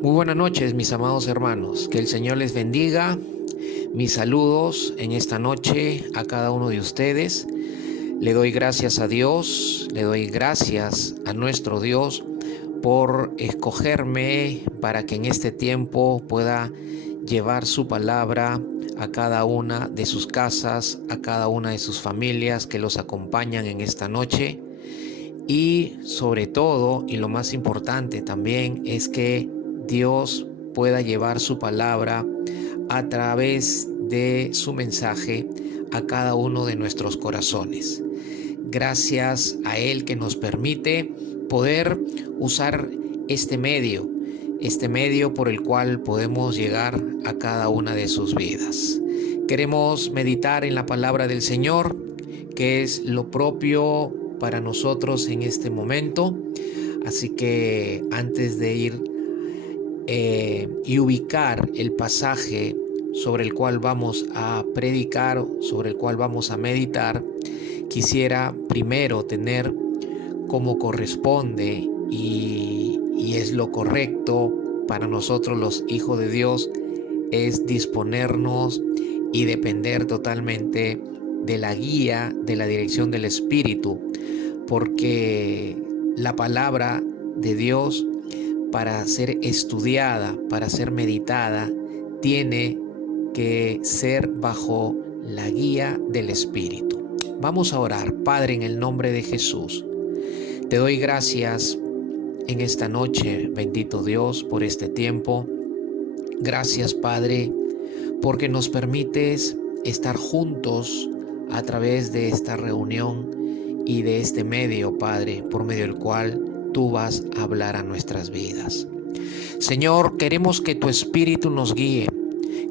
Muy buenas noches, mis amados hermanos. Que el Señor les bendiga. Mis saludos en esta noche a cada uno de ustedes. Le doy gracias a Dios, le doy gracias a nuestro Dios por escogerme para que en este tiempo pueda llevar su palabra a cada una de sus casas, a cada una de sus familias que los acompañan en esta noche. Y sobre todo, y lo más importante también, es que Dios pueda llevar su palabra a través de su mensaje a cada uno de nuestros corazones. Gracias a Él que nos permite poder usar este medio por el cual podemos llegar a cada una de sus vidas. Queremos meditar en la palabra del Señor, que es lo propio para nosotros en este momento. Así que antes de ir y ubicar el pasaje sobre el cual vamos a predicar, sobre el cual vamos a meditar, quisiera primero tener como corresponde y es lo correcto para nosotros los hijos de Dios, es disponernos y depender totalmente de la guía, de la dirección del Espíritu, porque la palabra de Dios, para ser estudiada, para ser meditada, tiene que ser bajo la guía del Espíritu. Vamos a orar. Padre, en el nombre de Jesús, te doy gracias en esta noche, bendito Dios, por este tiempo. Gracias, Padre, porque nos permites estar juntos a través de esta reunión y de este medio, Padre, por medio del cual tú vas a hablar a nuestras vidas. Señor, queremos que tu Espíritu nos guíe,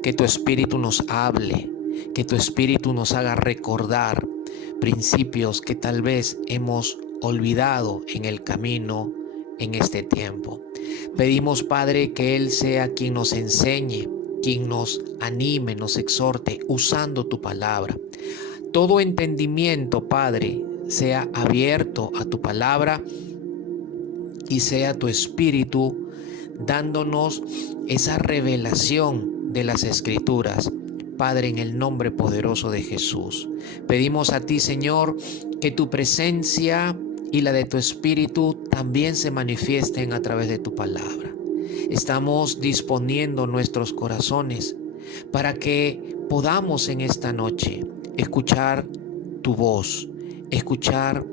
que tu Espíritu nos hable, que tu Espíritu nos haga recordar principios que tal vez hemos olvidado en el camino en este tiempo. Pedimos, Padre, que Él sea quien nos enseñe, quien nos anime, nos exhorte usando tu palabra. Todo entendimiento, Padre, sea abierto a tu palabra y sea tu Espíritu dándonos esa revelación de las Escrituras. Padre, en el nombre poderoso de Jesús, pedimos a ti, Señor, que tu presencia y la de tu Espíritu también se manifiesten a través de tu palabra. Estamos disponiendo nuestros corazones para que podamos en esta noche escuchar tu voz, escuchar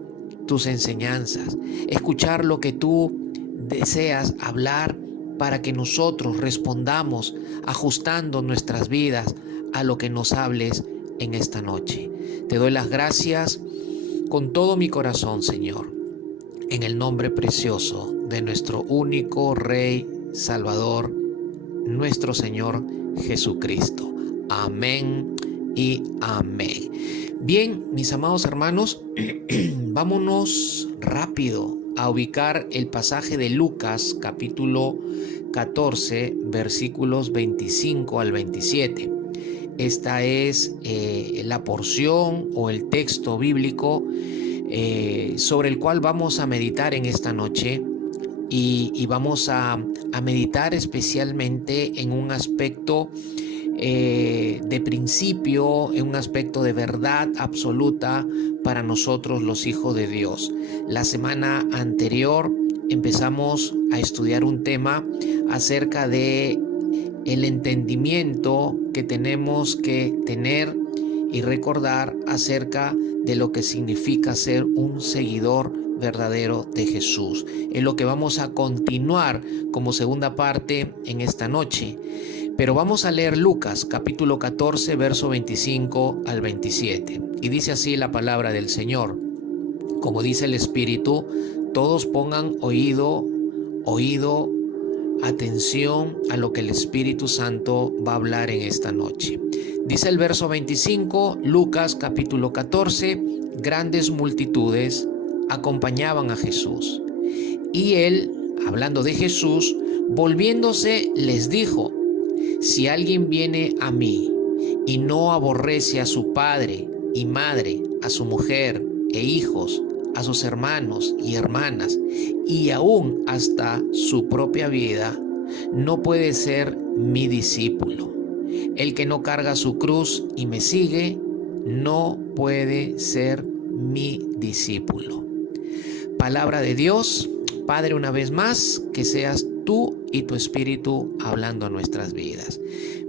tus enseñanzas, escuchar lo que tú deseas hablar para que nosotros respondamos ajustando nuestras vidas a lo que nos hables en esta noche. Te doy las gracias con todo mi corazón, Señor, en el nombre precioso de nuestro único Rey Salvador, nuestro Señor Jesucristo. Amén y amén. Bien, mis amados hermanos, vámonos rápido a ubicar el pasaje de Lucas, capítulo 14, versículos 25 al 27. Esta es la porción o el texto bíblico sobre el cual vamos a meditar en esta noche y vamos a meditar especialmente en un aspecto de principio, en un aspecto de verdad absoluta para nosotros los hijos de Dios. La semana anterior empezamos a estudiar un tema acerca de el entendimiento que tenemos que tener y recordar acerca de lo que significa ser un seguidor verdadero de Jesús. Es lo que vamos a continuar como segunda parte en esta noche. Pero vamos a leer Lucas capítulo 14, verso 25 al 27. Y dice así la palabra del Señor. Como dice el Espíritu, todos pongan oído, atención a lo que el Espíritu Santo va a hablar en esta noche. Dice el verso 25, Lucas capítulo 14, grandes multitudes acompañaban a Jesús. Y él, hablando de Jesús, volviéndose les dijo: si alguien viene a mí y no aborrece a su padre y madre, a su mujer e hijos, a sus hermanos y hermanas, y aún hasta su propia vida, no puede ser mi discípulo. El que no carga su cruz y me sigue, no puede ser mi discípulo. Palabra de Dios. Padre, una vez más, que seas tú y tu Espíritu hablando a nuestras vidas.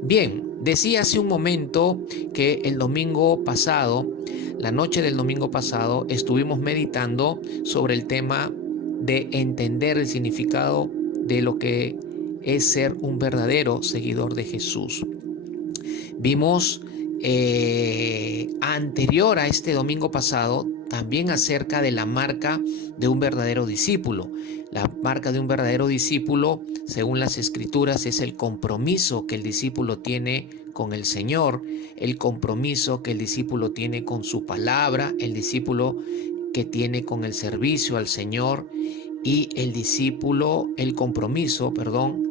Bien, decía hace un momento que el domingo pasado, la noche del domingo pasado, estuvimos meditando sobre el tema de entender el significado de lo que es ser un verdadero seguidor de Jesús. Vimos anterior a este domingo pasado también acerca de la marca de un verdadero discípulo. La marca de un verdadero discípulo, según las Escrituras, es el compromiso que el discípulo tiene con el Señor, el compromiso que el discípulo tiene con su palabra, el discípulo que tiene con el servicio al Señor y el compromiso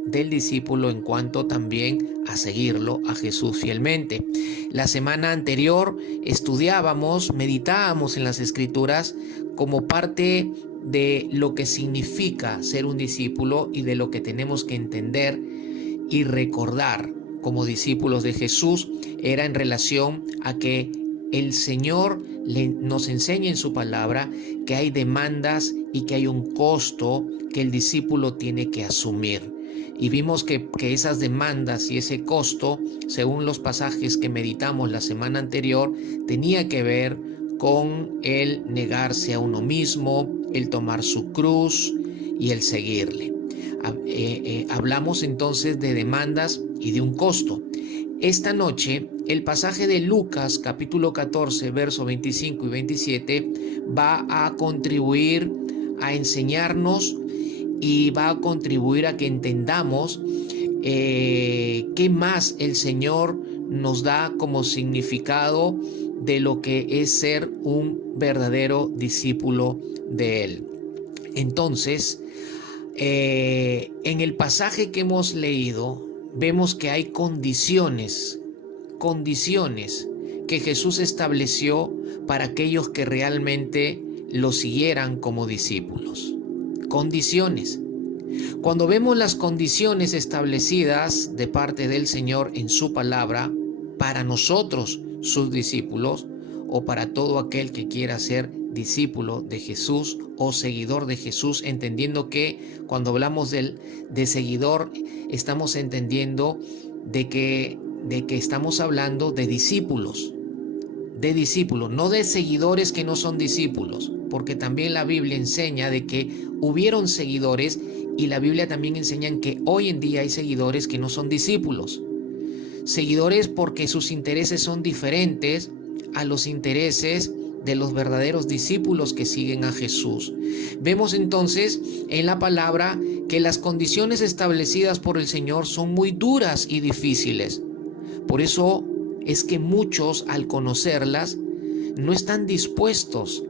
del discípulo en cuanto también a seguirlo a Jesús fielmente. La semana anterior meditábamos en las Escrituras como parte de lo que significa ser un discípulo y de lo que tenemos que entender y recordar como discípulos de Jesús. Era en relación a que el Señor nos enseña en su palabra que hay demandas y que hay un costo que el discípulo tiene que asumir. Y vimos que esas demandas y ese costo, según los pasajes que meditamos la semana anterior, tenía que ver con el negarse a uno mismo, el tomar su cruz y el seguirle. Hablamos entonces de demandas y de un costo. Esta noche, el pasaje de Lucas, capítulo 14, versos 25 y 27, va a contribuir a enseñarnos y va a contribuir a que entendamos qué más el Señor nos da como significado de lo que es ser un verdadero discípulo de Él. Entonces, en el pasaje que hemos leído, vemos que hay condiciones que Jesús estableció para aquellos que realmente lo siguieran como discípulos. Condiciones. Cuando vemos las condiciones establecidas de parte del Señor en su palabra para nosotros, sus discípulos, o para todo aquel que quiera ser discípulo de Jesús o seguidor de Jesús, entendiendo que cuando hablamos de seguidor estamos entendiendo de que estamos hablando de discípulos, no de seguidores que no son discípulos, porque también la Biblia enseña de que hubieron seguidores y la Biblia también enseña que hoy en día hay seguidores que no son discípulos. Seguidores porque sus intereses son diferentes a los intereses de los verdaderos discípulos que siguen a Jesús. Vemos entonces en la palabra que las condiciones establecidas por el Señor son muy duras y difíciles. Por eso es que muchos, al conocerlas, no están dispuestos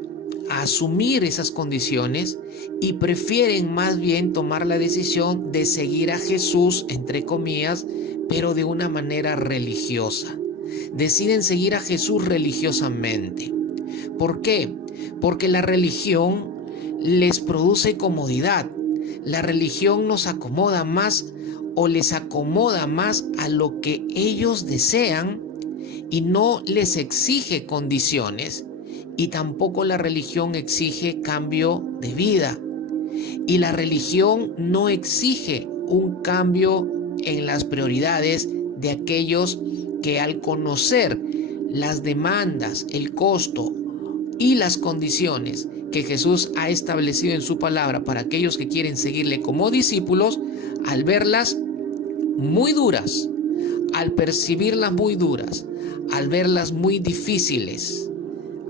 a asumir esas condiciones y prefieren más bien tomar la decisión de seguir a Jesús, entre comillas, pero de una manera religiosa. Deciden seguir a Jesús religiosamente. ¿Por qué? Porque la religión les produce comodidad. La religión nos acomoda más o les acomoda más a lo que ellos desean y no les exige condiciones, y tampoco la religión exige cambio de vida. Y la religión no exige un cambio en las prioridades de aquellos que, al conocer las demandas, el costo y las condiciones que Jesús ha establecido en su palabra para aquellos que quieren seguirle como discípulos, al verlas muy duras, al percibirlas muy duras, al verlas muy difíciles,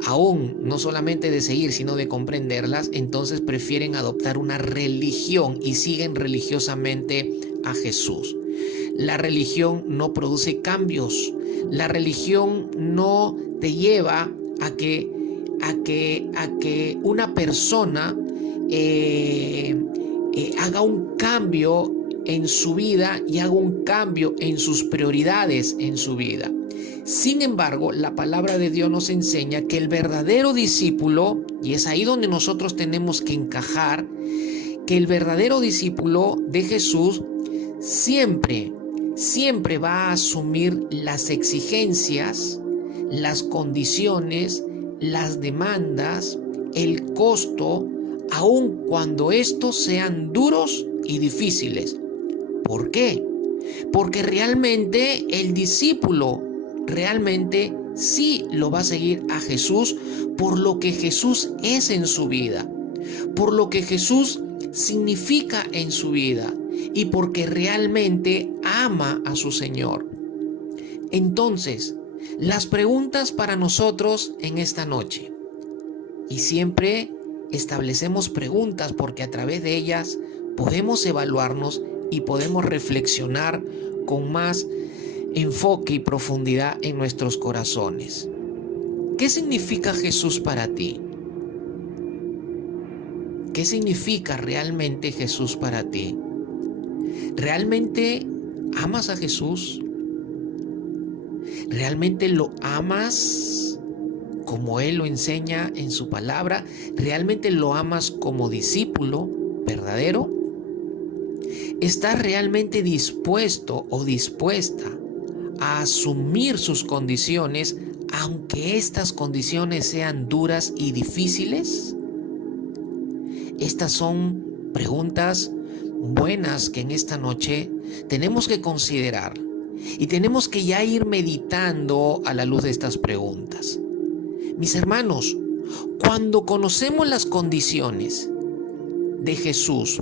aún no solamente de seguir, sino de comprenderlas, entonces prefieren adoptar una religión y siguen religiosamente a Jesús. La religión no produce cambios. La religión no te lleva a que una persona haga un cambio en su vida y haga un cambio en sus prioridades en su vida. Sin embargo, la palabra de Dios nos enseña que el verdadero discípulo, y es ahí donde nosotros tenemos que encajar, que el verdadero discípulo de Jesús siempre va a asumir las exigencias, las condiciones, las demandas, el costo, aun cuando estos sean duros y difíciles. ¿Por qué? Porque realmente el discípulo sí lo va a seguir a Jesús por lo que Jesús es en su vida, por lo que Jesús significa en su vida y porque realmente ama a su Señor. Entonces, las preguntas para nosotros en esta noche, y siempre establecemos preguntas porque a través de ellas podemos evaluarnos y podemos reflexionar con más enfoque y profundidad en nuestros corazones. ¿Qué significa Jesús para ti? ¿Qué significa realmente Jesús para ti? ¿Realmente amas a Jesús? ¿Realmente lo amas como Él lo enseña en su palabra? ¿Realmente lo amas como discípulo verdadero? ¿Estás realmente dispuesto o dispuesta a asumir sus condiciones, aunque estas condiciones sean duras y difíciles? Estas son preguntas buenas que en esta noche tenemos que considerar y tenemos que ya ir meditando a la luz de estas preguntas. Mis hermanos, cuando conocemos las condiciones de Jesús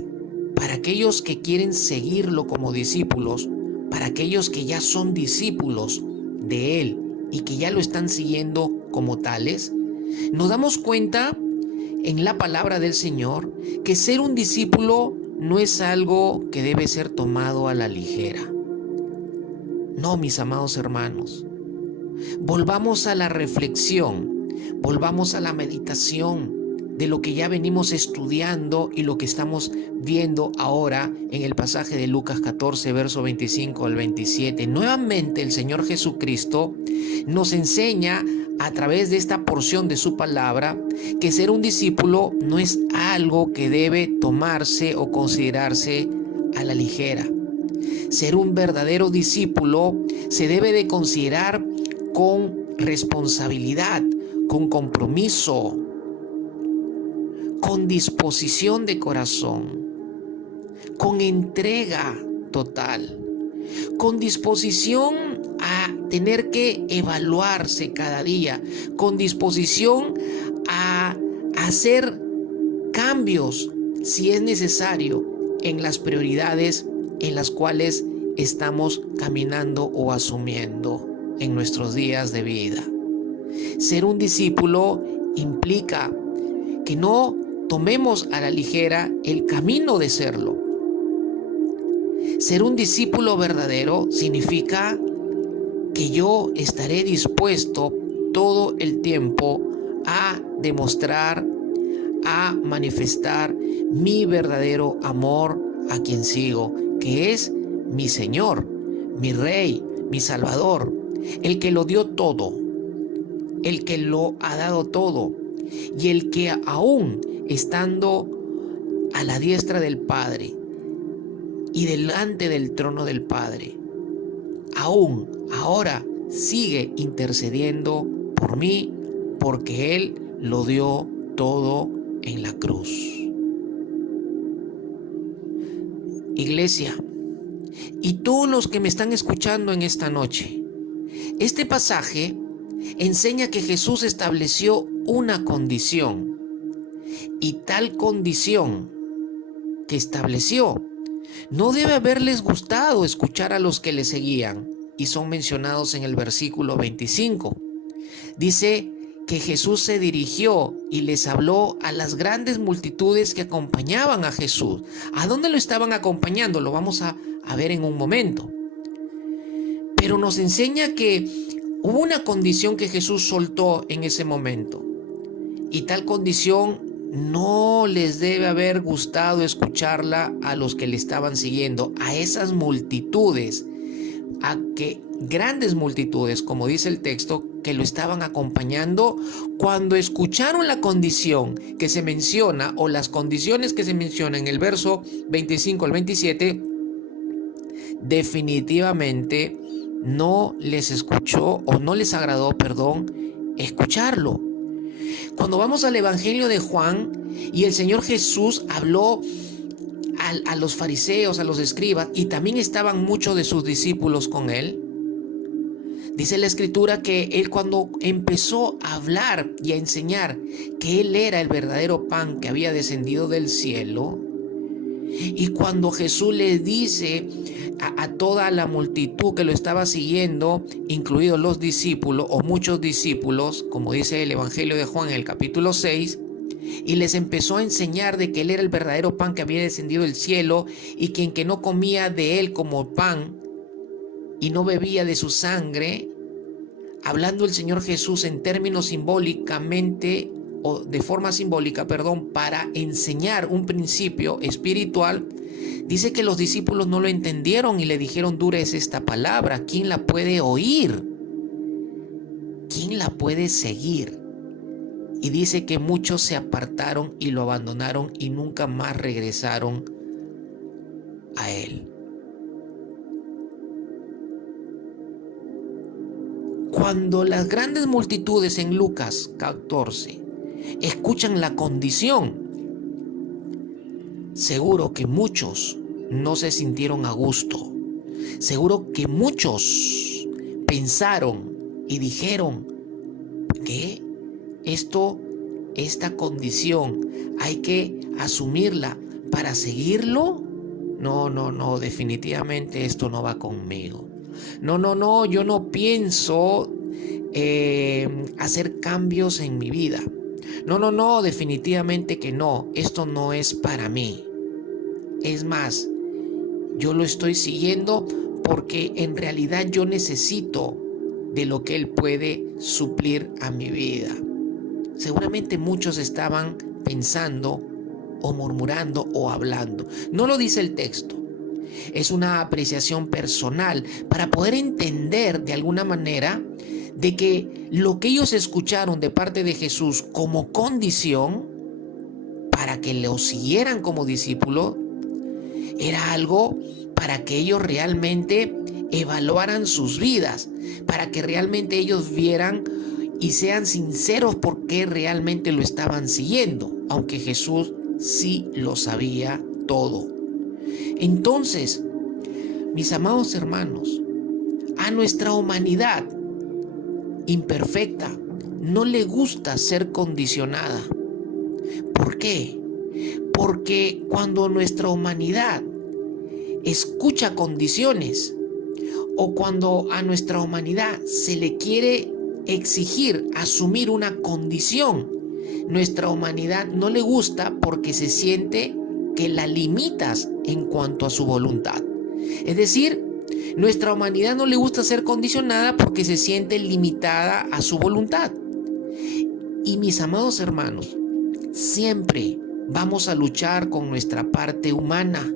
para aquellos que quieren seguirlo como discípulos, para aquellos que ya son discípulos de Él y que ya lo están siguiendo como tales, nos damos cuenta en la palabra del Señor que ser un discípulo no es algo que debe ser tomado a la ligera. No, mis amados hermanos, volvamos a la reflexión, volvamos a la meditación de lo que ya venimos estudiando y lo que estamos viendo ahora en el pasaje de Lucas 14, verso 25 al 27. Nuevamente el Señor Jesucristo nos enseña a través de esta porción de su palabra que ser un discípulo no es algo que debe tomarse o considerarse a la ligera. Ser un verdadero discípulo se debe de considerar con responsabilidad, con compromiso, con disposición de corazón, con entrega total, con disposición a tener que evaluarse cada día, con disposición a hacer cambios si es necesario en las prioridades en las cuales estamos caminando o asumiendo en nuestros días de vida. Ser un discípulo implica que no tomemos a la ligera el camino de serlo. Ser un discípulo verdadero significa que yo estaré dispuesto todo el tiempo a demostrar, a manifestar mi verdadero amor a quien sigo, que es mi Señor, mi Rey, mi Salvador, el que lo dio todo, el que lo ha dado todo y el que aún estando a la diestra del Padre y delante del trono del Padre, aún ahora sigue intercediendo por mí porque Él lo dio todo en la cruz. Iglesia, y todos los que me están escuchando en esta noche, este pasaje enseña que Jesús estableció una condición, y tal condición que estableció no debe haberles gustado escuchar a los que le seguían, y son mencionados en el versículo 25. Dice que Jesús se dirigió y les habló a las grandes multitudes que acompañaban a Jesús. ¿A dónde lo estaban acompañando? Lo vamos a ver en un momento. Pero nos enseña que hubo una condición que Jesús soltó en ese momento. Y tal condición no les debe haber gustado escucharla a los que le estaban siguiendo, a esas multitudes, a que grandes multitudes, como dice el texto, que lo estaban acompañando. Cuando escucharon la condición que se menciona o las condiciones que se mencionan en el verso 25 al 27, definitivamente no les escuchó o no les agradó, escucharlo. Cuando vamos al Evangelio de Juan y el Señor Jesús habló a los fariseos, a los escribas, y también estaban muchos de sus discípulos con él, dice la Escritura que él, cuando empezó a hablar y a enseñar que él era el verdadero pan que había descendido del cielo, y cuando Jesús le dice a toda la multitud que lo estaba siguiendo, incluidos los discípulos o muchos discípulos, como dice el Evangelio de Juan en el capítulo 6, y les empezó a enseñar de que él era el verdadero pan que había descendido del cielo, y quien que no comía de él como pan y no bebía de su sangre, hablando el Señor Jesús en términos simbólicamente o de forma simbólica, para enseñar un principio espiritual, dice que los discípulos no lo entendieron y le dijeron: dura es esta palabra, ¿quién la puede oír? ¿Quién la puede seguir? Y dice que muchos se apartaron y lo abandonaron y nunca más regresaron a él. Cuando las grandes multitudes en Lucas 14 escuchan la condición, seguro que muchos no se sintieron a gusto. Seguro que muchos pensaron y dijeron: ¿qué? Esta condición hay que asumirla para seguirlo. No, definitivamente esto no va conmigo. No, yo no pienso hacer cambios en mi vida. No, definitivamente que no, esto no es para mí. Es más, yo lo estoy siguiendo porque en realidad yo necesito de lo que Él puede suplir a mi vida. Seguramente muchos estaban pensando o murmurando o hablando. No lo dice el texto. Es una apreciación personal para poder entender de alguna manera de que lo que ellos escucharon de parte de Jesús como condición para que lo siguieran como discípulo era algo para que ellos realmente evaluaran sus vidas, para que realmente ellos vieran y sean sinceros por qué realmente lo estaban siguiendo, aunque Jesús sí lo sabía todo. Entonces, mis amados hermanos, a nuestra humanidad imperfecta no le gusta ser condicionada. ¿Por qué? Porque cuando nuestra humanidad escucha condiciones, o cuando a nuestra humanidad se le quiere exigir asumir una condición, nuestra humanidad no le gusta porque se siente que la limitas en cuanto a su voluntad. Es decir, nuestra humanidad no le gusta ser condicionada porque se siente limitada a su voluntad. Y mis amados hermanos, siempre vamos a luchar con nuestra parte humana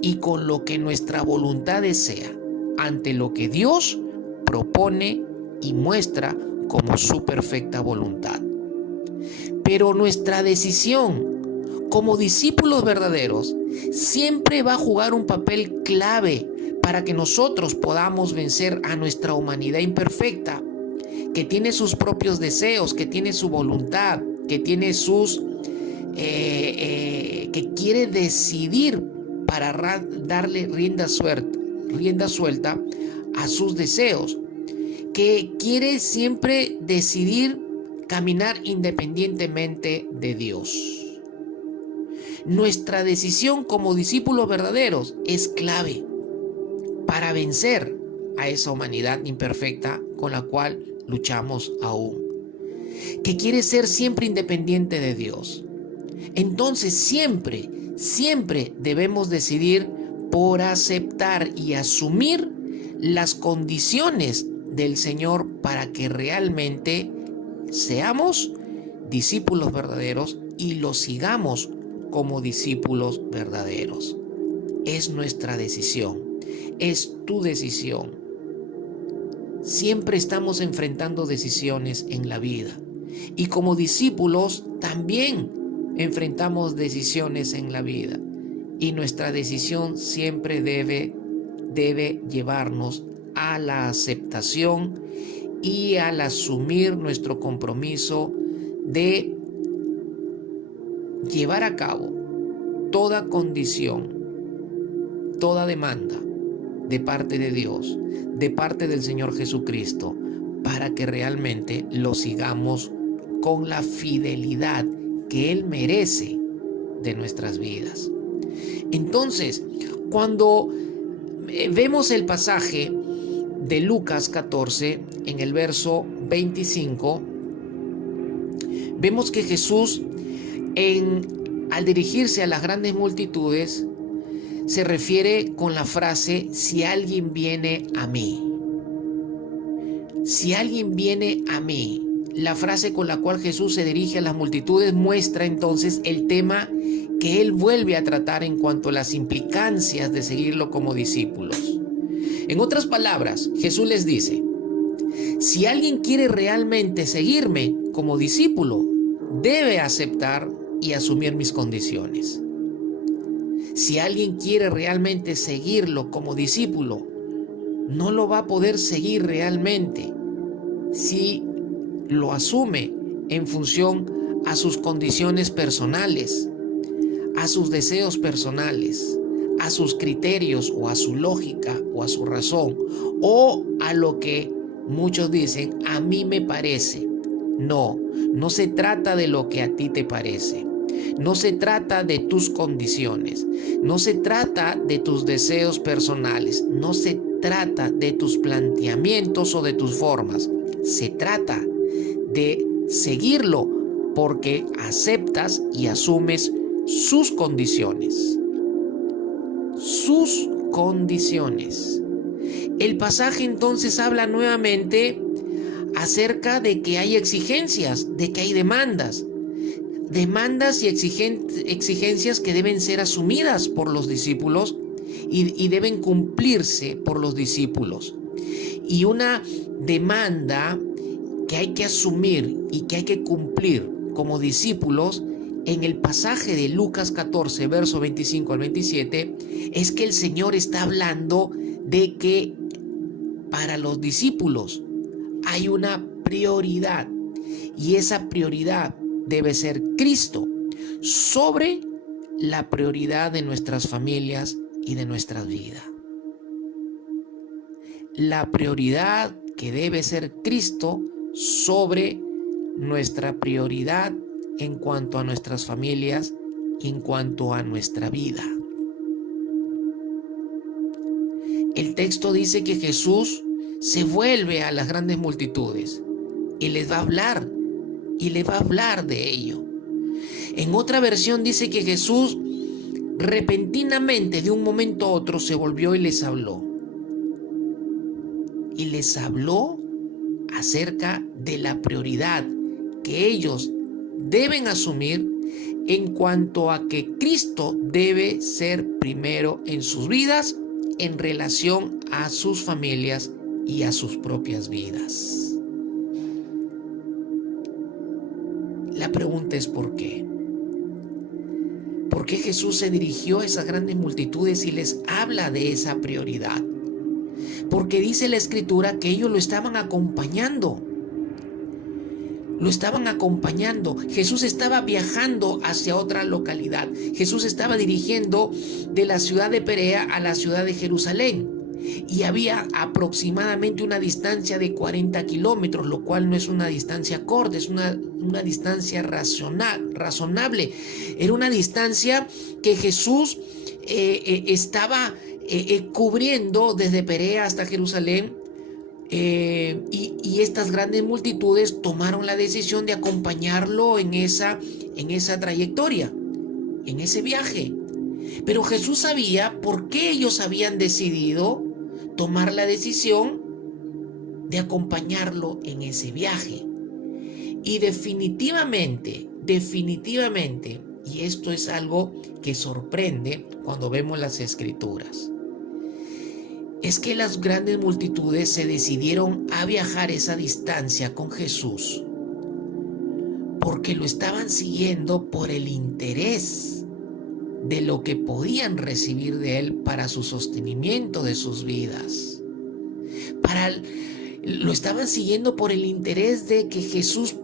y con lo que nuestra voluntad desea, ante lo que Dios propone y muestra como su perfecta voluntad. Pero nuestra decisión como discípulos verdaderos siempre va a jugar un papel clave para que nosotros podamos vencer a nuestra humanidad imperfecta, que tiene sus propios deseos, que tiene su voluntad, que tiene que quiere decidir para darle rienda suelta a sus deseos, que quiere siempre decidir caminar independientemente de Dios. Nuestra decisión como discípulos verdaderos es clave para vencer a esa humanidad imperfecta con la cual luchamos aún, que quiere ser siempre independiente de Dios. Entonces siempre debemos decidir por aceptar y asumir las condiciones del Señor para que realmente seamos discípulos verdaderos y los sigamos como discípulos verdaderos. Es nuestra decisión, es tu decisión. Siempre estamos enfrentando decisiones en la vida y como discípulos también enfrentamos decisiones en la vida, y nuestra decisión siempre debe debe llevarnos a la aceptación y al asumir nuestro compromiso de llevar a cabo toda condición, toda demanda de parte de Dios, de parte del Señor Jesucristo, para que realmente lo sigamos con la fidelidad que Él merece de nuestras vidas. Entonces, cuando vemos el pasaje de Lucas 14, en el verso 25, vemos que Jesús, al dirigirse a las grandes multitudes, se refiere con la frase: si alguien viene a mí. Si alguien viene a mí. La frase con la cual Jesús se dirige a las multitudes muestra entonces el tema que Él vuelve a tratar en cuanto a las implicancias de seguirlo como discípulos. En otras palabras, Jesús les dice: si alguien quiere realmente seguirme como discípulo, debe aceptar y asumir mis condiciones. Si alguien quiere realmente seguirlo como discípulo, no lo va a poder seguir realmente si lo asume en función a sus condiciones personales, a sus deseos personales, a sus criterios o a su lógica o a su razón, o a lo que muchos dicen: a mí me parece. No, no se trata de lo que a ti te parece. No se trata de tus condiciones. No se trata de tus deseos personales. No se trata de tus planteamientos o de tus formas. Se trata de seguirlo porque aceptas y asumes sus condiciones. Sus condiciones. El pasaje entonces habla nuevamente acerca de que hay exigencias, de que hay demandas y exigencias que deben ser asumidas por los discípulos y deben cumplirse por los discípulos. Y una demanda que hay que asumir y que hay que cumplir como discípulos en el pasaje de Lucas 14, verso 25 al 27, es que el Señor está hablando de que para los discípulos hay una prioridad, y esa prioridad debe ser Cristo sobre la prioridad de nuestras familias y de nuestra vida. La prioridad que debe ser Cristo sobre nuestra prioridad en cuanto a nuestras familias y en cuanto a nuestra vida. El texto dice que Jesús se vuelve a las grandes multitudes y les va a hablar, de ello. En otra versión dice que Jesús repentinamente, de un momento a otro, se volvió y les habló. Y les habló acerca de la prioridad que ellos deben asumir en cuanto a que Cristo debe ser primero en sus vidas en relación a sus familias y a sus propias vidas. La pregunta es ¿por qué? ¿Por qué Jesús se dirigió a esas grandes multitudes y les habla de esa prioridad? Porque dice la Escritura que ellos lo estaban acompañando. Jesús estaba viajando hacia otra localidad. Jesús estaba dirigiendo de la ciudad de Perea a la ciudad de Jerusalén. Y había aproximadamente una distancia de 40 kilómetros, lo cual no es una distancia corta, es una distancia razonable. Era una distancia que Jesús estaba cubriendo desde Perea hasta Jerusalén. Y estas grandes multitudes tomaron la decisión de acompañarlo en esa trayectoria, en ese viaje. Pero Jesús sabía por qué ellos habían decidido tomar la decisión de acompañarlo en ese viaje. Y definitivamente, y esto es algo que sorprende cuando vemos las Escrituras, es que las grandes multitudes se decidieron a viajar esa distancia con Jesús porque lo estaban siguiendo por el interés de lo que podían recibir de Él para su sostenimiento de sus vidas. Lo estaban siguiendo por el interés de que Jesús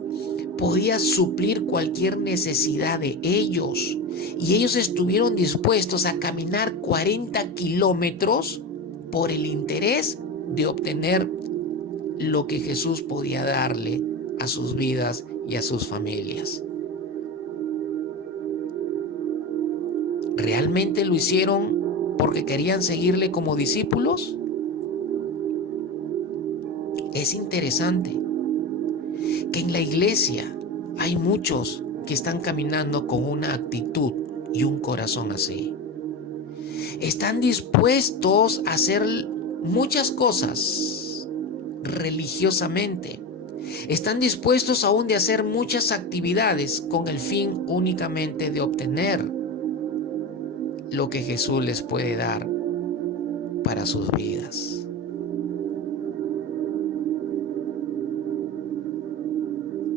podía suplir cualquier necesidad de ellos. Y ellos estuvieron dispuestos a caminar 40 kilómetros por el interés de obtener lo que Jesús podía darle a sus vidas y a sus familias. ¿Realmente lo hicieron porque querían seguirle como discípulos? Es interesante que en la iglesia hay muchos que están caminando con una actitud y un corazón así. Están dispuestos a hacer muchas cosas religiosamente. Están dispuestos aún de hacer muchas actividades con el fin únicamente de obtener lo que Jesús les puede dar para sus vidas.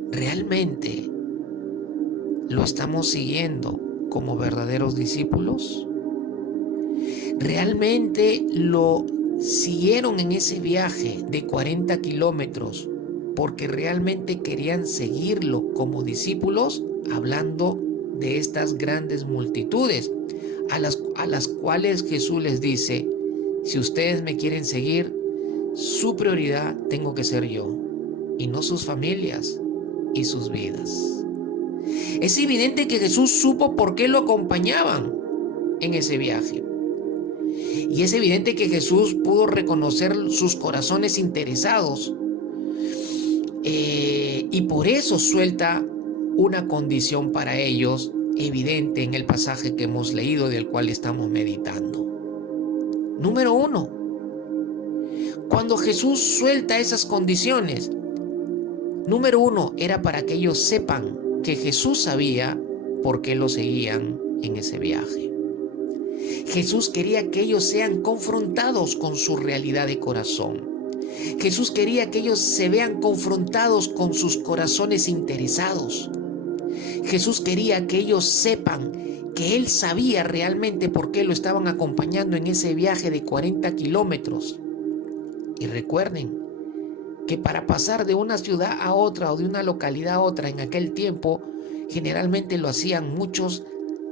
¿Realmente lo estamos siguiendo como verdaderos discípulos? ¿Realmente lo siguieron en ese viaje de 40 kilómetros porque realmente querían seguirlo como discípulos? Hablando de estas grandes multitudes a las cuales Jesús les dice: si ustedes me quieren seguir, su prioridad tengo que ser yo y no sus familias y sus vidas. Es evidente que Jesús supo por qué lo acompañaban en ese viaje. Y es evidente que Jesús pudo reconocer sus corazones interesados. Y por eso suelta una condición para ellos, evidente en el pasaje que hemos leído, del cual estamos meditando. Número 1. Cuando Jesús suelta esas condiciones, número 1, era para que ellos sepan que Jesús sabía por qué lo seguían en ese viaje. Jesús quería que ellos sean confrontados con su realidad de corazón. Jesús quería que ellos se vean confrontados con sus corazones interesados. Jesús quería que ellos sepan que Él sabía realmente por qué lo estaban acompañando en ese viaje de 40 kilómetros. Y recuerden que para pasar de una ciudad a otra o de una localidad a otra en aquel tiempo, generalmente lo hacían muchos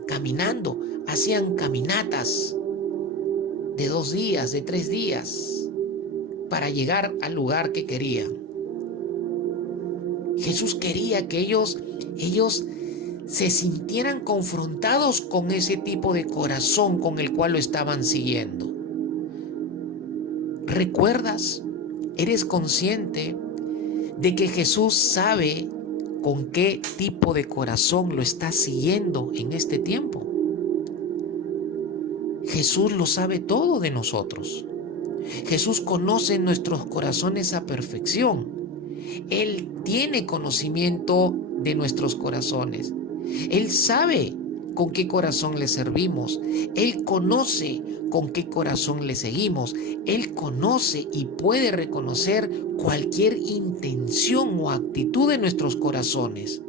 caminando, hacían caminatas de 2 días, de 3 días, para llegar al lugar que querían. Jesús quería que ellos se sintieran confrontados con ese tipo de corazón con el cual lo estaban siguiendo. ¿Recuerdas? ¿Eres consciente de que Jesús sabe con qué tipo de corazón lo está siguiendo en este tiempo? Jesús lo sabe todo de nosotros. Jesús conoce nuestros corazones a perfección. Él tiene conocimiento de nuestros corazones. Él sabe con qué corazón le servimos. Él conoce con qué corazón le seguimos. Él conoce y puede reconocer cualquier intención o actitud de nuestros corazones.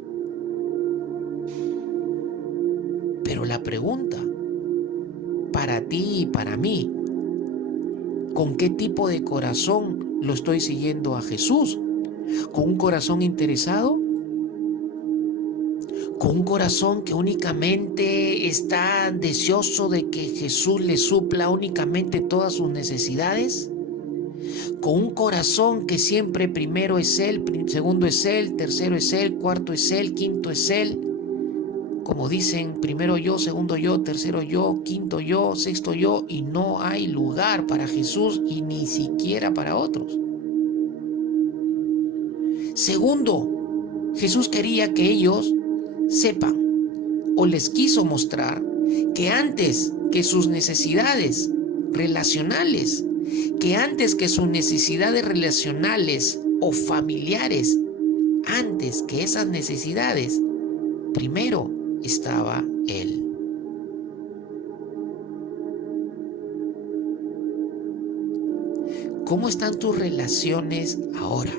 Pero la pregunta para ti y para mí: ¿con qué tipo de corazón lo estoy siguiendo a Jesús? ¿Con un corazón interesado? ¿Con un corazón que únicamente está deseoso de que Jesús le supla únicamente todas sus necesidades? ¿Con un corazón que siempre primero es Él, segundo es Él, tercero es Él, cuarto es Él, quinto es Él? Como dicen, primero yo, segundo yo, tercero yo, quinto yo, sexto yo, y no hay lugar para Jesús y ni siquiera para otros. Segundo, Jesús quería que ellos sepan, o les quiso mostrar, que antes que sus necesidades relacionales, o familiares, antes que esas necesidades, primero estaba Él. ¿Cómo están tus relaciones ahora?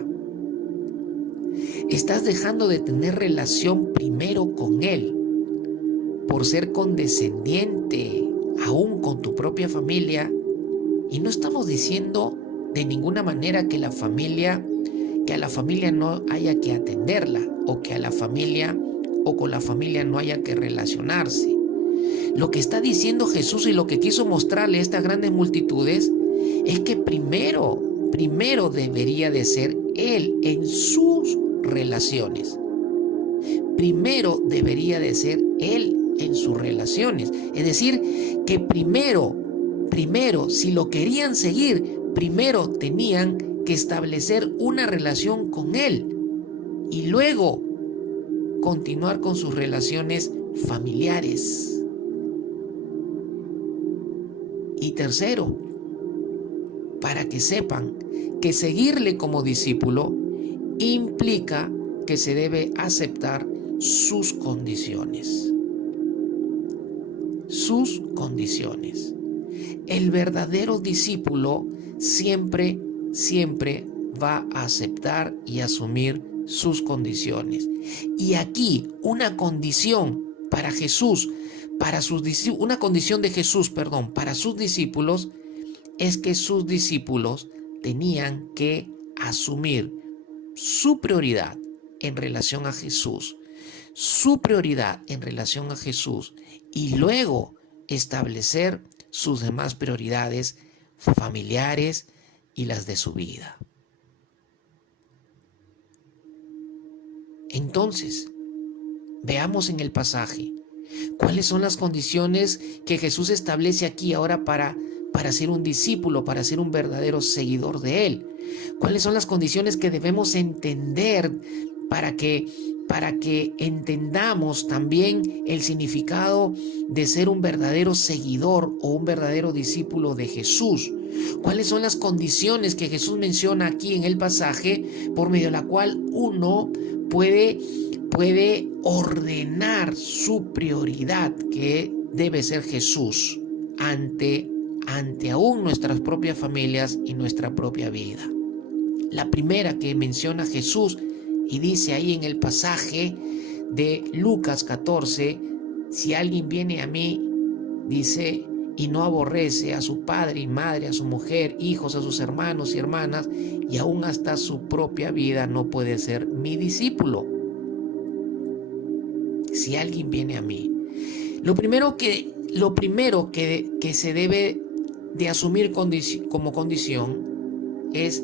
¿Estás dejando de tener relación primero con Él por ser condescendiente aún con tu propia familia. Y no estamos diciendo de ninguna manera que a la familia no haya que atenderla, o que a la familia o con la familia no haya que relacionarse. Lo que está diciendo Jesús y lo que quiso mostrarle a estas grandes multitudes es que primero debería de ser Él en sus relaciones. Primero debería de ser Él en sus relaciones. Es decir, que primero, si lo querían seguir, primero tenían que establecer una relación con Él y luego continuar con sus relaciones familiares. Y tercero, para que sepan que seguirle como discípulo implica que se debe aceptar sus condiciones. Sus condiciones. El verdadero discípulo siempre va a aceptar y asumir sus condiciones. Y aquí una condición para Jesús, una condición de Jesús, para sus discípulos, es que sus discípulos tenían que asumir su prioridad en relación a Jesús, y luego establecer sus demás prioridades familiares y las de su vida. Entonces, veamos en el pasaje cuáles son las condiciones que Jesús establece aquí ahora para ser un discípulo, para ser un verdadero seguidor de Él. ¿Cuáles son las condiciones que debemos entender para que entendamos también el significado de ser un verdadero seguidor o un verdadero discípulo de Jesús? ¿Cuáles son las condiciones que Jesús menciona aquí en el pasaje por medio de la cual uno puede ordenar su prioridad, que debe ser Jesús, ante aún nuestras propias familias y nuestra propia vida? La primera que menciona Jesús, y dice ahí en el pasaje de Lucas 14, si alguien viene a mí, dice, y no aborrece a su padre y madre, a su mujer, hijos, a sus hermanos y hermanas, y aún hasta su propia vida, no puede ser mi discípulo. Si alguien viene a mí, lo primero que se debe de asumir como condición es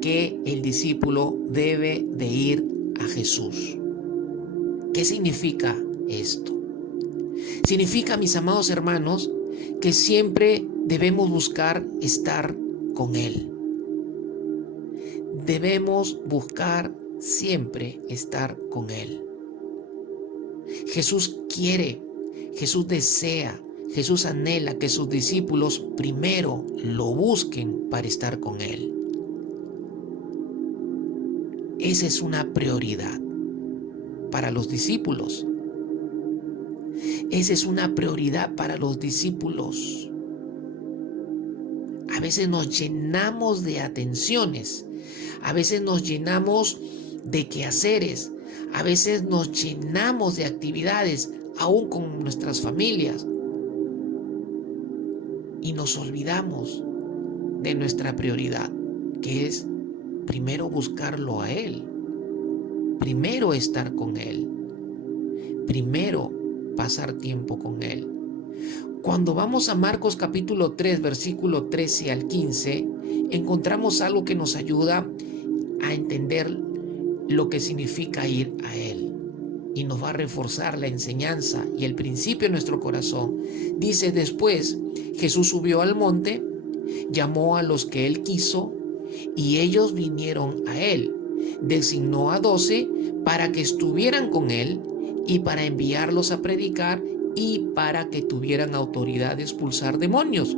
que el discípulo debe de ir a Jesús. ¿Qué significa esto? Significa, mis amados hermanos, que siempre debemos buscar estar con Él. Debemos buscar siempre estar con Él. Jesús quiere, Jesús desea, Jesús anhela que sus discípulos primero lo busquen para estar con Él. Esa es una prioridad para los discípulos. Esa es una prioridad para los discípulos. A veces nos llenamos de atenciones, a veces nos llenamos de quehaceres, a veces nos llenamos de actividades, aún con nuestras familias, y nos olvidamos de nuestra prioridad, que es primero buscarlo a Él, primero estar con Él, primero pasar tiempo con Él. Cuando vamos a Marcos capítulo 3, versículo 13 al 15, encontramos algo que nos ayuda a entender lo que significa ir a Él, y nos va a reforzar la enseñanza y el principio en nuestro corazón. Dice: después Jesús subió al monte, llamó a los que Él quiso, y ellos vinieron a Él. Designó a 12 para que estuvieran con Él y para enviarlos a predicar y para que tuvieran autoridad de expulsar demonios.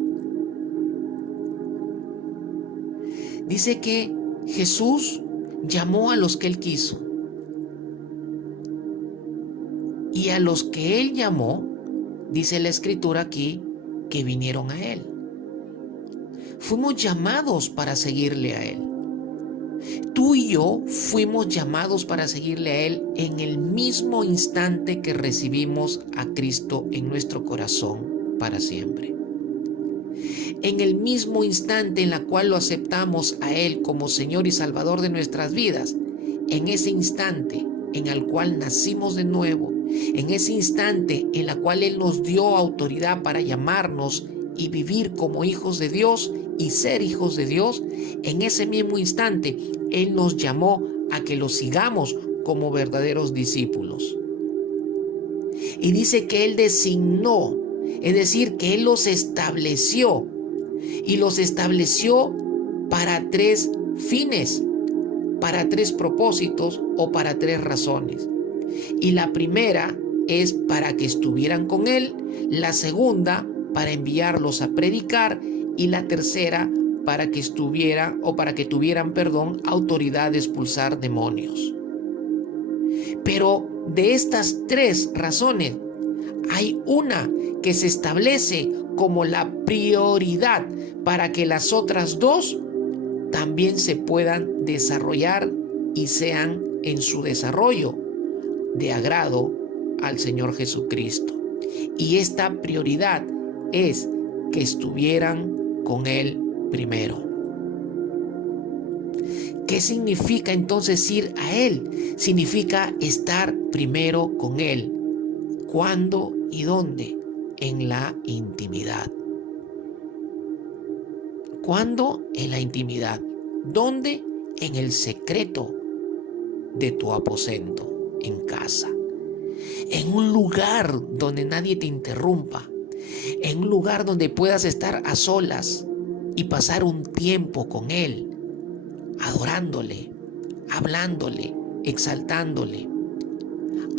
Dice que Jesús llamó a los que Él quiso, y a los que Él llamó, dice la Escritura aquí, que vinieron a Él. Fuimos llamados para seguirle a Él. Tú y yo fuimos llamados para seguirle a Él en el mismo instante que recibimos a Cristo en nuestro corazón para siempre. En el mismo instante en la cual lo aceptamos a Él como Señor y Salvador de nuestras vidas, en ese instante en el cual nacimos de nuevo, en ese instante en la cual Él nos dio autoridad para llamarnos y vivir como hijos de Dios y ser hijos de Dios, en ese mismo instante Él nos llamó a que lo sigamos como verdaderos discípulos. Y dice que Él designó, es decir, que Él los estableció, y los estableció para 3 fines, para 3 propósitos o para 3 razones. Y la primera es para que estuvieran con Él, la segunda para enviarlos a predicar y la tercera para que tuvieran autoridad de expulsar demonios. Pero de estas 3 razones hay una que se establece como la prioridad para que las otras 2 también se puedan desarrollar y sean en su desarrollo de agrado al Señor Jesucristo. Y esta prioridad es que estuvieran con Él primero. ¿Qué significa entonces ir a Él? Significa estar primero con Él. ¿Cuándo y dónde? En la intimidad. ¿Cuándo? En la intimidad. ¿Dónde? En el secreto de tu aposento, en casa. En un lugar donde nadie te interrumpa. En un lugar donde puedas estar a solas y pasar un tiempo con Él, adorándole, hablándole, exaltándole,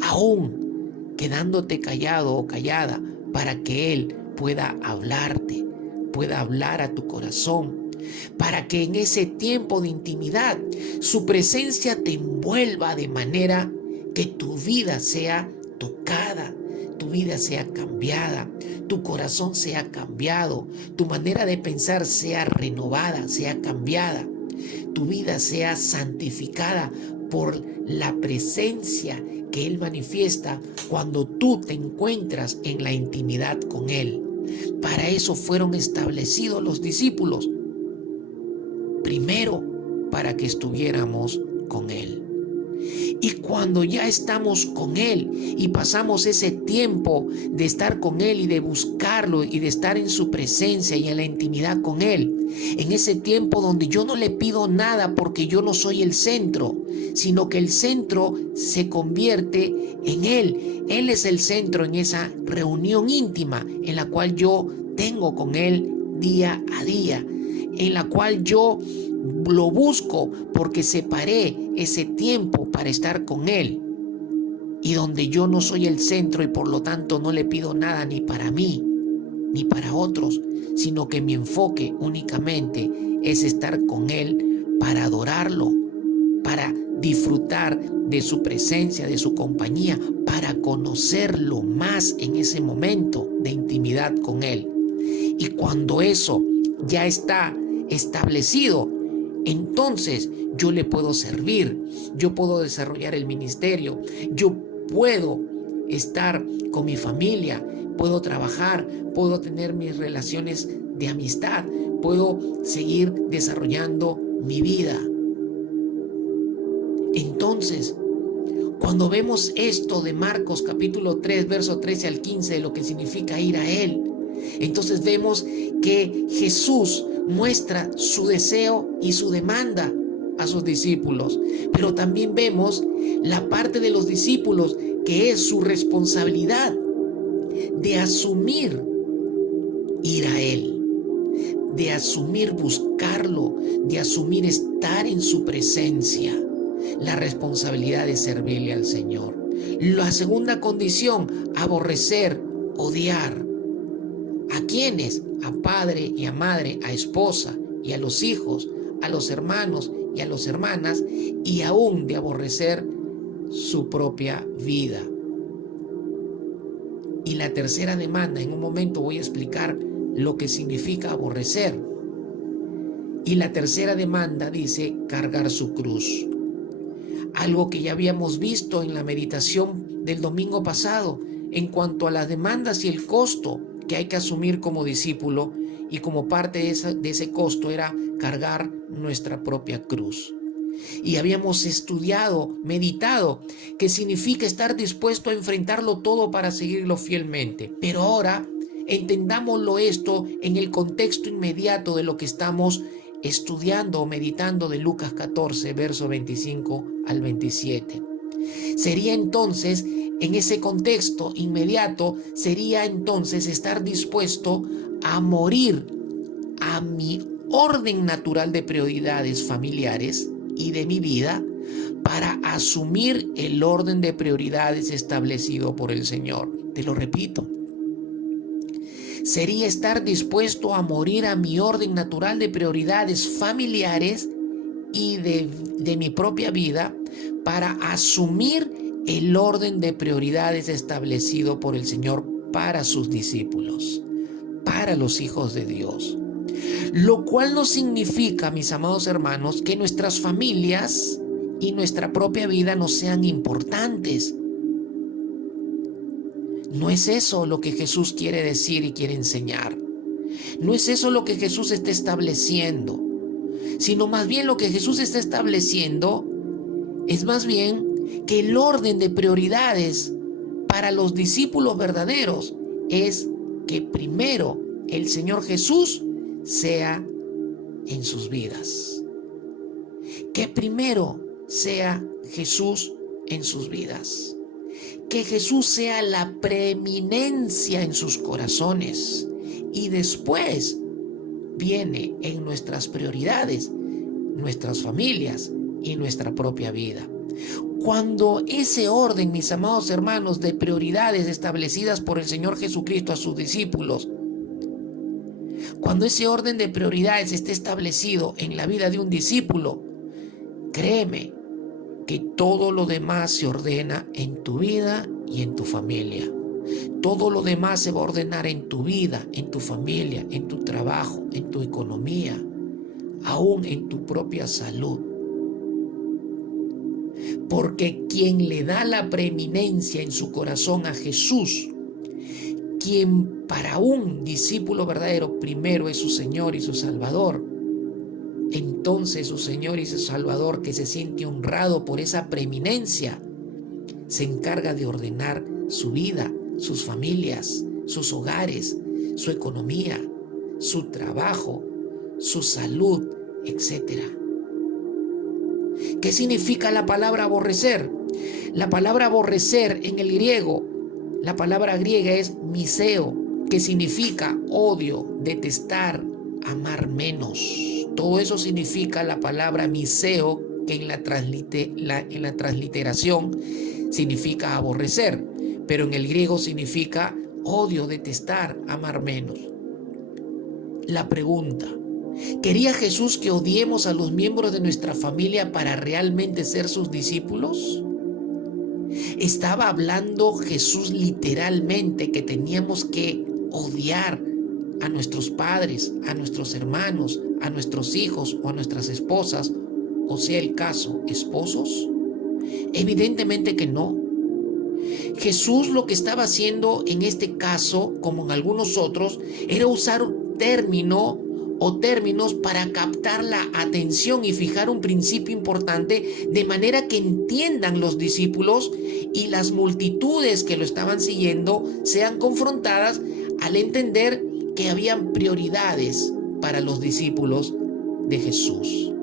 aún quedándote callado o callada para que Él pueda hablarte, pueda hablar a tu corazón, para que en ese tiempo de intimidad su presencia te envuelva de manera que tu vida sea tocada, tu vida sea cambiada, tu corazón sea cambiado, tu manera de pensar sea renovada, sea cambiada, tu vida sea santificada por la presencia que Él manifiesta cuando tú te encuentras en la intimidad con Él. Para eso fueron establecidos los discípulos. Primero, para que estuviéramos con Él. Y cuando ya estamos con Él y pasamos ese tiempo de estar con Él y de buscarlo y de estar en su presencia y en la intimidad con Él, en ese tiempo donde yo no le pido nada porque yo no soy el centro, sino que el centro se convierte en Él. Él es el centro en esa reunión íntima en la cual yo tengo con Él día a día, en la cual yo lo busco porque separé ese tiempo para estar con Él, y donde yo no soy el centro y por lo tanto no le pido nada ni para mí ni para otros, sino que mi enfoque únicamente es estar con Él para adorarlo, para disfrutar de su presencia, de su compañía, para conocerlo más en ese momento de intimidad con Él. Y cuando eso ya está establecido, entonces yo le puedo servir, yo puedo desarrollar el ministerio, yo puedo estar con mi familia, puedo trabajar, puedo tener mis relaciones de amistad, puedo seguir desarrollando mi vida. Entonces, cuando vemos esto de Marcos capítulo 3, verso 13 al 15, de lo que significa ir a Él, entonces vemos que Jesús muestra su deseo y su demanda a sus discípulos, pero también vemos la parte de los discípulos que es su responsabilidad de asumir ir a Él, de asumir buscarlo, de asumir estar en su presencia, la responsabilidad de servirle al Señor. La segunda condición, aborrecer, odiar. ¿A quiénes? A padre y a madre, a esposa y a los hijos, a los hermanos y a las hermanas, y aún de aborrecer su propia vida. Y la tercera demanda, en un momento voy a explicar lo que significa aborrecer. Y la tercera demanda dice cargar su cruz. Algo que ya habíamos visto en la meditación del domingo pasado en cuanto a las demandas y el costo que hay que asumir como discípulo, y como parte de ese costo era cargar nuestra propia cruz. Y habíamos estudiado, meditado, que significa estar dispuesto a enfrentarlo todo para seguirlo fielmente. Pero ahora entendámoslo esto en el contexto inmediato de lo que estamos estudiando o meditando de Lucas 14, verso 25 al 27. Sería entonces, en ese contexto inmediato, sería entonces estar dispuesto a morir a mi orden natural de prioridades familiares y de mi vida para asumir el orden de prioridades establecido por el Señor. Te lo repito. Sería estar dispuesto a morir a mi orden natural de prioridades familiares y de mi propia vida para asumir el orden de prioridades establecido por el Señor para sus discípulos, para los hijos de Dios. Lo cual no significa, mis amados hermanos, que nuestras familias y nuestra propia vida no sean importantes. No es eso lo que Jesús quiere decir y quiere enseñar. No es eso lo que Jesús está estableciendo, sino más bien lo que Jesús está estableciendo es más bien que el orden de prioridades para los discípulos verdaderos es que primero el Señor Jesús sea en sus vidas. Que primero sea Jesús en sus vidas. Que Jesús sea la preeminencia en sus corazones. Y después viene en nuestras prioridades, nuestras familias y nuestra propia vida. Cuando ese orden, mis amados hermanos, de prioridades establecidas por el Señor Jesucristo a sus discípulos, cuando ese orden de prioridades esté establecido en la vida de un discípulo, créeme que todo lo demás se ordena en tu vida y en tu familia. Todo lo demás se va a ordenar en tu vida, en tu familia, en tu trabajo, en tu economía, aún en tu propia salud. Porque quien le da la preeminencia en su corazón a Jesús, quien para un discípulo verdadero primero es su Señor y su Salvador, entonces su Señor y su Salvador, que se siente honrado por esa preeminencia, se encarga de ordenar su vida, sus familias, sus hogares, su economía, su trabajo, su salud, etc. ¿Qué significa la palabra aborrecer? La palabra aborrecer en el griego, la palabra griega es miseo, que significa odio, detestar, amar menos. Todo eso significa la palabra miseo, que en la transliteración significa aborrecer, pero en el griego significa odio, detestar, amar menos. La pregunta: ¿quería Jesús que odiemos a los miembros de nuestra familia para realmente ser sus discípulos? ¿Estaba hablando Jesús literalmente que teníamos que odiar a nuestros padres, a nuestros hermanos, a nuestros hijos o a nuestras esposas, o sea el caso, esposos? Evidentemente que no. Jesús lo que estaba haciendo en este caso, como en algunos otros, era usar un término o términos para captar la atención y fijar un principio importante, de manera que entiendan los discípulos y las multitudes que lo estaban siguiendo sean confrontadas al entender que habían prioridades para los discípulos de Jesús.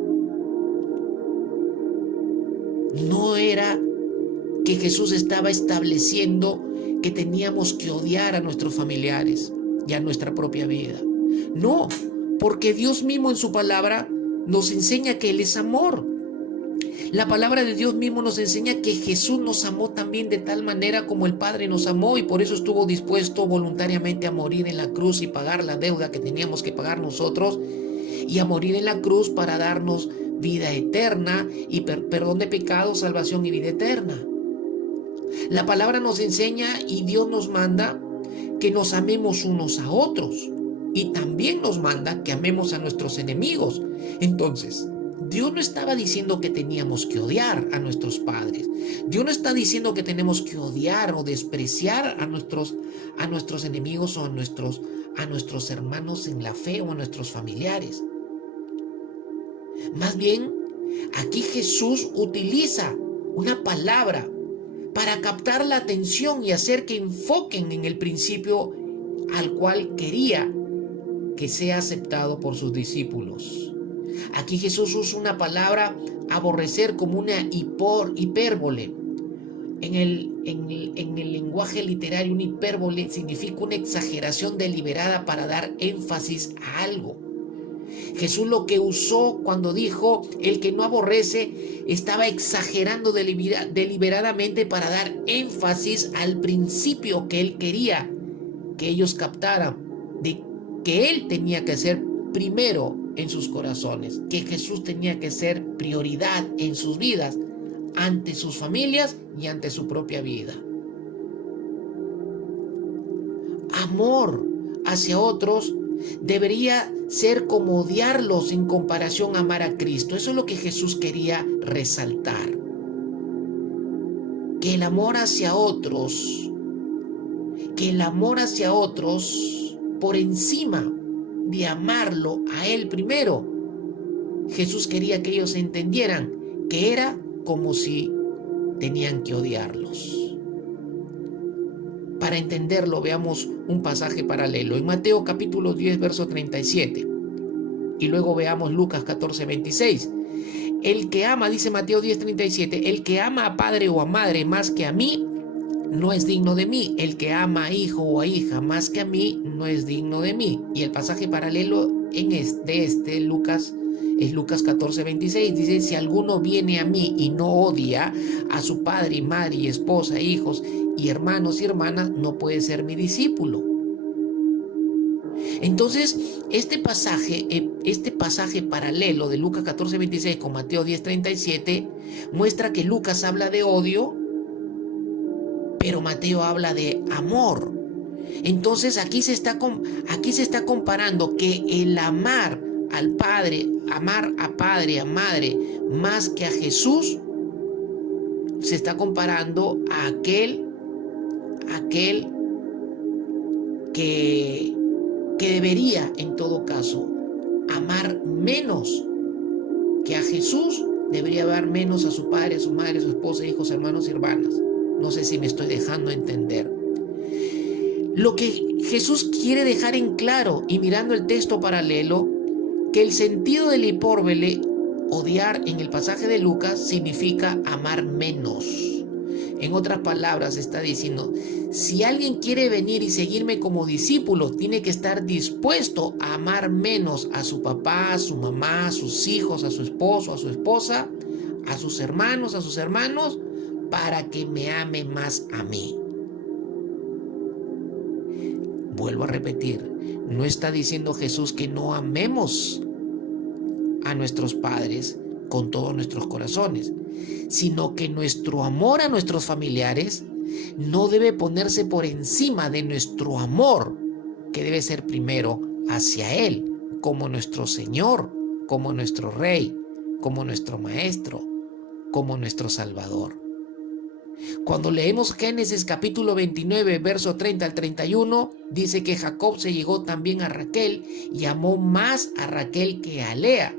No era que Jesús estaba estableciendo que teníamos que odiar a nuestros familiares y a nuestra propia vida. No, porque Dios mismo en su palabra nos enseña que Él es amor. La palabra de Dios mismo nos enseña que Jesús nos amó también de tal manera como el Padre nos amó, y por eso estuvo dispuesto voluntariamente a morir en la cruz y pagar la deuda que teníamos que pagar nosotros, y a morir en la cruz para darnos vida eterna y perdón de pecados, salvación y vida eterna. La palabra nos enseña y Dios nos manda que nos amemos unos a otros. y también nos manda que amemos a nuestros enemigos. Entonces, Dios no estaba diciendo que teníamos que odiar a nuestros padres. Dios no está diciendo que tenemos que odiar o despreciar a nuestros enemigos o a nuestros hermanos en la fe o a nuestros familiares. Más bien, aquí Jesús utiliza una palabra para captar la atención y hacer que enfoquen en el principio al cual quería que sea aceptado por sus discípulos. Aquí Jesús usa una palabra aborrecer como una hipérbole. En el lenguaje literario, una hipérbole significa una exageración deliberada para dar énfasis a algo. Jesús lo que usó cuando dijo el que no aborrece, estaba exagerando deliberadamente para dar énfasis al principio que él quería que ellos captaran, de que él tenía que ser primero en sus corazones, que Jesús tenía que ser prioridad en sus vidas, ante sus familias y ante su propia vida. Amor hacia otros debería ser como odiarlos en comparación a amar a Cristo. Eso es lo que Jesús quería resaltar. Que el amor hacia otros, por encima de amarlo a Él primero, Jesús quería que ellos entendieran que era como si tenían que odiarlos. Para entenderlo, veamos un pasaje paralelo en Mateo capítulo 10, verso 37. Y luego veamos Lucas 14, 26. El que ama, dice Mateo 10, 37, el que ama a padre o a madre más que a mí, no es digno de mí. El que ama a hijo o a hija más que a mí, no es digno de mí. Y el pasaje paralelo de Lucas es Lucas 14, 26. Dice, si alguno viene a mí y no odia a su padre y madre y esposa, hijos y hermanos y hermanas, no puede ser mi discípulo. Entonces, este pasaje paralelo de Lucas 14, 26 con Mateo 10, 37 muestra que Lucas habla de odio, pero Mateo habla de amor. Entonces aquí se está comparando que el amar al Padre, amar a padre, a madre, más que a Jesús, se está comparando a aquel que debería, en todo caso, amar menos que a Jesús. Debería amar menos a su padre, a su madre, a su esposa, hijos, hermanos y hermanas. No sé si me estoy dejando entender. Lo que Jesús quiere dejar en claro, y mirando el texto paralelo, que el sentido del hipérbole, odiar en el pasaje de Lucas, significa amar menos. En otras palabras, está diciendo, si alguien quiere venir y seguirme como discípulo, tiene que estar dispuesto a amar menos a su papá, a su mamá, a sus hijos, a su esposo, a su esposa, a sus hermanos, para que me ame más a mí. Vuelvo a repetir, no está diciendo Jesús que no amemos a nuestros padres con todos nuestros corazones, sino que nuestro amor a nuestros familiares no debe ponerse por encima de nuestro amor, que debe ser primero hacia Él, como nuestro Señor, como nuestro Rey, como nuestro Maestro, como nuestro Salvador. Cuando leemos Génesis capítulo 29, verso 30 al 31, dice que Jacob se llegó también a Raquel y amó más a Raquel que a Lea,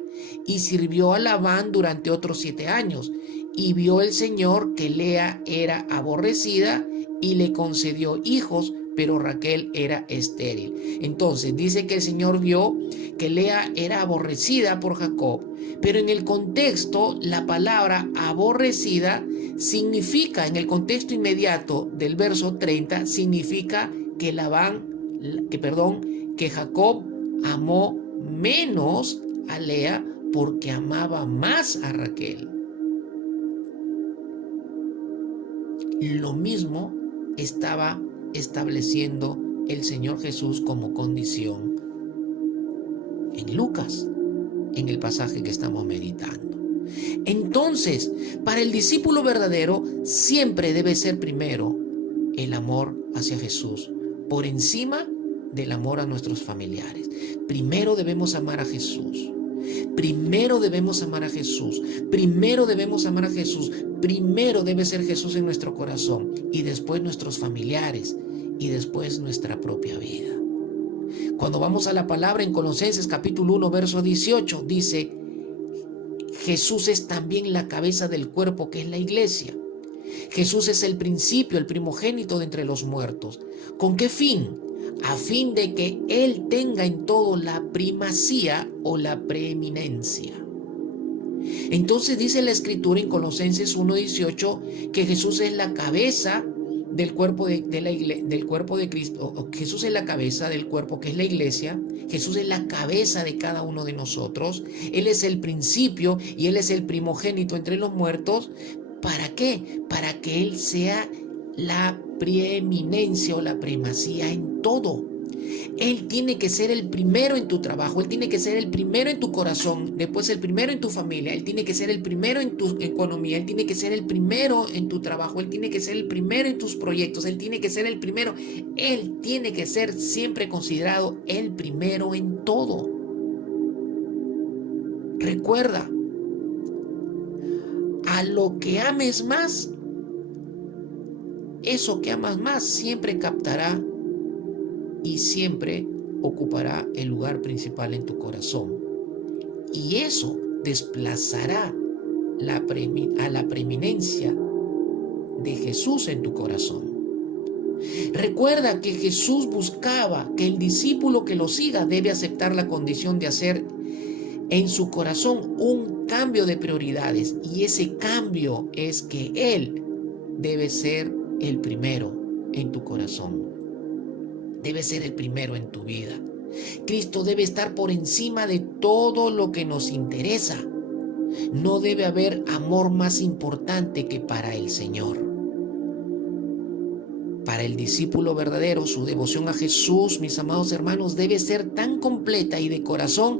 y sirvió a Labán durante otros 7 años. Y vio el Señor que Lea era aborrecida y le concedió hijos, pero Raquel era estéril. Entonces dice que el Señor vio que Lea era aborrecida por Jacob, pero en el contexto la palabra aborrecida significa, en el contexto inmediato del verso 30, significa que que Jacob amó menos a Lea porque amaba más a Raquel. Lo mismo estaba estableciendo el Señor Jesús como condición en Lucas, en el pasaje que estamos meditando. Entonces, para el discípulo verdadero siempre debe ser primero el amor hacia Jesús, por encima del amor a nuestros familiares. Primero debemos amar a Jesús. Primero debemos amar a Jesús. Primero debemos amar a Jesús. Primero debe ser Jesús en nuestro corazón. Y después nuestros familiares. Y después nuestra propia vida. Cuando vamos a la palabra en Colosenses capítulo 1, verso 18, dice: Jesús es también la cabeza del cuerpo, que es la iglesia. Jesús es el principio, el primogénito de entre los muertos. ¿Con qué fin? A fin de que Él tenga en todo la primacía o la preeminencia. Entonces dice la Escritura en Colosenses 1:18 que Jesús es la cabeza del cuerpo del cuerpo de Cristo. Jesús es la cabeza del cuerpo, que es la iglesia. Jesús es la cabeza de cada uno de nosotros. Él es el principio y Él es el primogénito entre los muertos. ¿Para qué? Para que Él sea la preeminencia o la primacía en todo. Él tiene que ser el primero en tu trabajo, Él tiene que ser el primero en tu corazón, después el primero en tu familia, Él tiene que ser el primero en tu economía, Él tiene que ser el primero en tu trabajo, Él tiene que ser el primero en tus proyectos, Él tiene que ser el primero, Él tiene que ser siempre considerado el primero en todo. Recuerda, a lo que ames más, eso que amas más siempre captará y siempre ocupará el lugar principal en tu corazón. Y eso desplazará a la preeminencia de Jesús en tu corazón. Recuerda que Jesús buscaba que el discípulo que lo siga debe aceptar la condición de hacer en su corazón un cambio de prioridades. Y ese cambio es que Él debe ser el primero en tu corazón. Debe ser el primero en tu vida. Cristo debe estar por encima de todo lo que nos interesa. No debe haber amor más importante que para el Señor. Para el discípulo verdadero, su devoción a Jesús, mis amados hermanos, debe ser tan completa y de corazón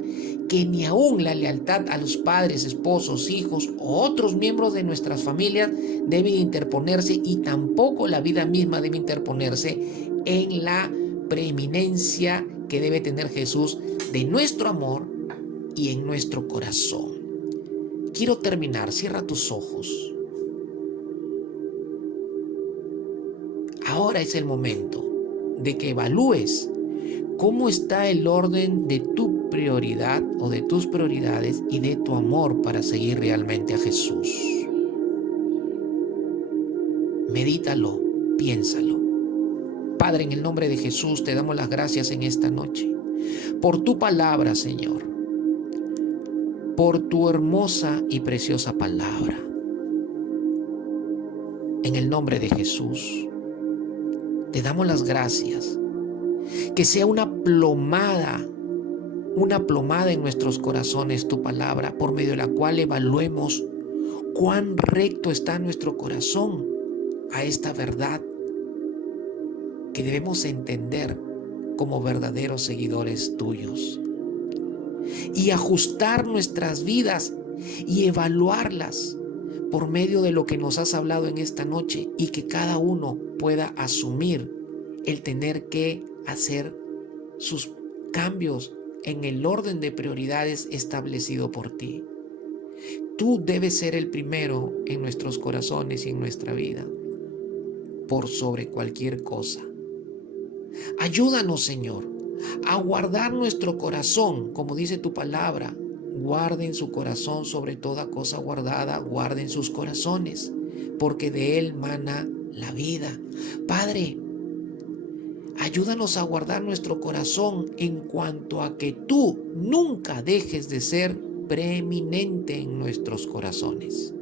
que ni aún la lealtad a los padres, esposos, hijos o otros miembros de nuestras familias debe interponerse, y tampoco la vida misma debe interponerse en la preeminencia que debe tener Jesús de nuestro amor y en nuestro corazón. Quiero terminar. Cierra tus ojos. Ahora es el momento de que evalúes cómo está el orden de tu prioridad o de tus prioridades y de tu amor para seguir realmente a Jesús. Medítalo, piénsalo. Padre, en el nombre de Jesús te damos las gracias en esta noche por tu palabra, Señor, por tu hermosa y preciosa palabra. En el nombre de Jesús te damos las gracias. Que sea una plomada en nuestros corazones tu palabra, por medio de la cual evaluemos cuán recto está nuestro corazón a esta verdad que debemos entender como verdaderos seguidores tuyos, y ajustar nuestras vidas y evaluarlas por medio de lo que nos has hablado en esta noche, y que cada uno pueda asumir el tener que hacer sus cambios en el orden de prioridades establecido por ti. Tú debes ser el primero en nuestros corazones y en nuestra vida, por sobre cualquier cosa. Ayúdanos, Señor, a guardar nuestro corazón, como dice tu palabra. Guarden su corazón sobre toda cosa guardada, guarden sus corazones, porque de él mana la vida. Padre, ayúdanos a guardar nuestro corazón en cuanto a que tú nunca dejes de ser preeminente en nuestros corazones,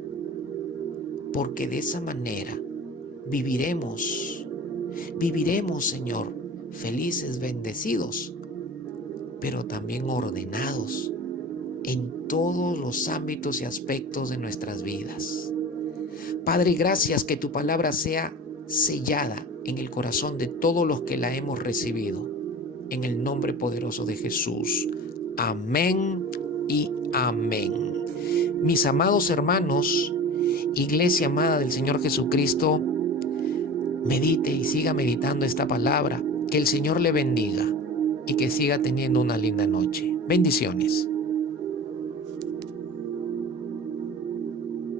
porque de esa manera viviremos, Señor, felices, bendecidos, pero también ordenados en todos los ámbitos y aspectos de nuestras vidas. Padre, gracias, que tu palabra sea sellada en el corazón de todos los que la hemos recibido, en el nombre poderoso de Jesús. Amén y amén. Mis amados hermanos, iglesia amada del Señor Jesucristo, medite y siga meditando esta palabra. Que el Señor le bendiga. y que siga teniendo una linda noche. Bendiciones.